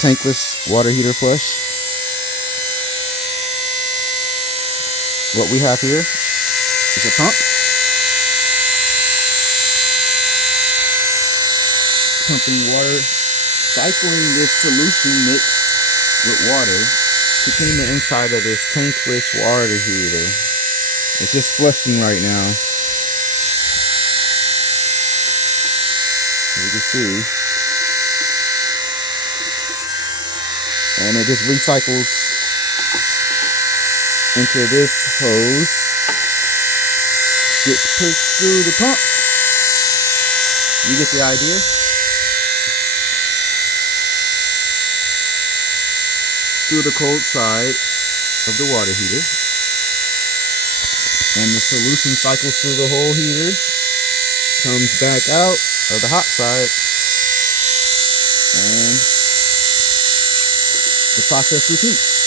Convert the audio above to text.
tankless water heater flush. What we have here is a pump pumping water, cycling this solution mix with water to clean the inside of this tankless water heater. It's just flushing right now. As you can see. And it just recycles into this hose. Gets pushed through the pump. You get the idea? Through the cold side of the water heater. And the solution cycles through the whole heater. Comes back out of the hot side. And the process repeats.